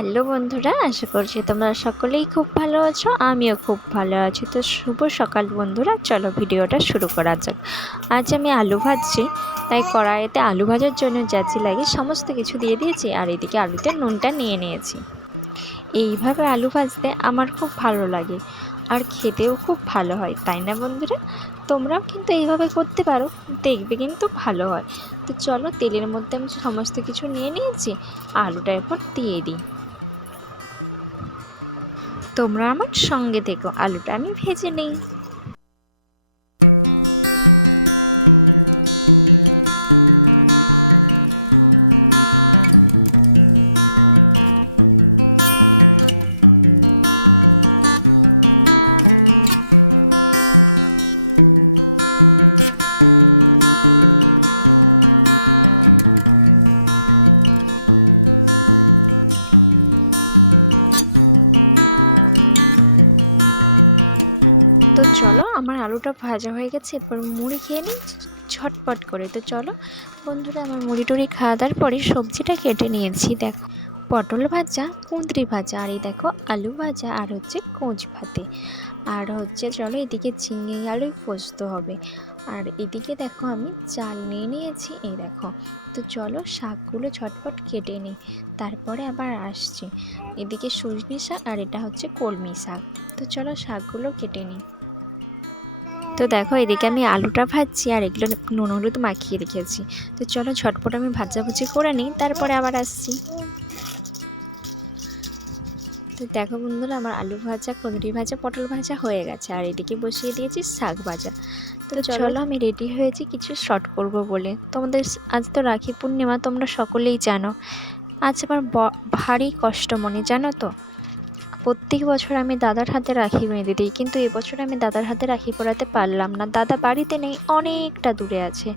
Hello বন্ধুরা, আশা করছি তোমরা সকলেই খুব ভালো আছো। আমিও খুব ভালো আছি। তো শুভ সকাল বন্ধুরা, চলো ভিডিওটা শুরু করা যাক। আজ আমি আলু ভাজছি, তাই কড়াইতে আলু ভাজার জন্য যা যা লাগে সমস্ত কিছু দিয়ে দিয়েছি, আর এদিকে আলুতে নুনটা নিয়ে নিয়েছি। এইভাবে আলু ভাজতে আমার খুব ভালো লাগে আর খেতেও খুব ভালো হয়, তাই না বন্ধুরা? তোমরাও কিন্তু এইভাবে করতে পারো, দেখবে কিন্তু ভালো হয়। তো চলো, তেলের মধ্যে আমি সমস্ত কিছু নিয়ে নিয়েছি, আলুটা এখন দিয়ে দিই। তোমরা আমার সঙ্গে থেকো, আলুটা আমি ভেজে নেই। তো চলো, আমার আলুটা ভাজা হয়ে গেছে, এরপর মুড়ি খেয়ে নিই ঝটপট করে। তো চলো বন্ধুরা, আমার মুড়ি টুড়ি খাওয়া দাওয়ার পরে সবজিটা কেটে নিয়েছি। দেখো, পটল ভাজা, কুঁদরি ভাজা, আর এই দেখো আলু ভাজা, আর হচ্ছে কোঁচ ভাতে, আর হচ্ছে চলো এদিকে ঝিঙে আলুই পোস্ত হবে। আর এদিকে দেখো আমি চাল নিয়ে নিয়েছি, এই দেখো। তো চলো শাকগুলো ঝটপট কেটে নিই, তারপরে আবার আসছি। এদিকে সজনে শাক, আর এটা হচ্ছে কলমি শাক। তো চলো শাকগুলো কেটে নিই। তো দেখো, এদিকে আমি আলুটা ভাজছি, আর এগুলো নুন হলুদ মাখিয়ে রেখেছি। তো চলো ঝটপট আমি ভাজাভুজি করে নিই, তারপরে আবার আসছি। তো দেখো বন্ধুরা, আমার আলু ভাজা, কুঁদরি ভাজা, পটল ভাজা হয়ে গেছে, আর এদিকে বসিয়ে দিয়েছি শাক ভাজা। তো চলো আমি রেডি হয়েছি কিছু শর্ট করব বলে। তোমাদের আজ তো রাখি পূর্ণিমা, তোমরা সকলেই জানো। আজ আমার ভারী কষ্ট মনে, জানো তো। প্রত্যেক বছর আমি দাদার হাতে রাখি বেঁধে দিই, কিন্তু এবছর আমি দাদার হাতে রাখি পরাতে পারলাম না। দাদা বাড়িতে নেই, অনেকটা দূরে আছে,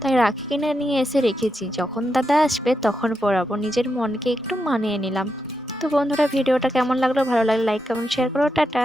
তাই রাখি কিনে নিয়ে এসে রেখেছি। যখন দাদা আসবে তখন পরাবো, নিজের মনকে একটু মানিয়ে নিলাম। তো বন্ধুরা, ভিডিওটা কেমন লাগলো? ভালো লাগলে লাইক কমেন্ট শেয়ার করো। টাটা।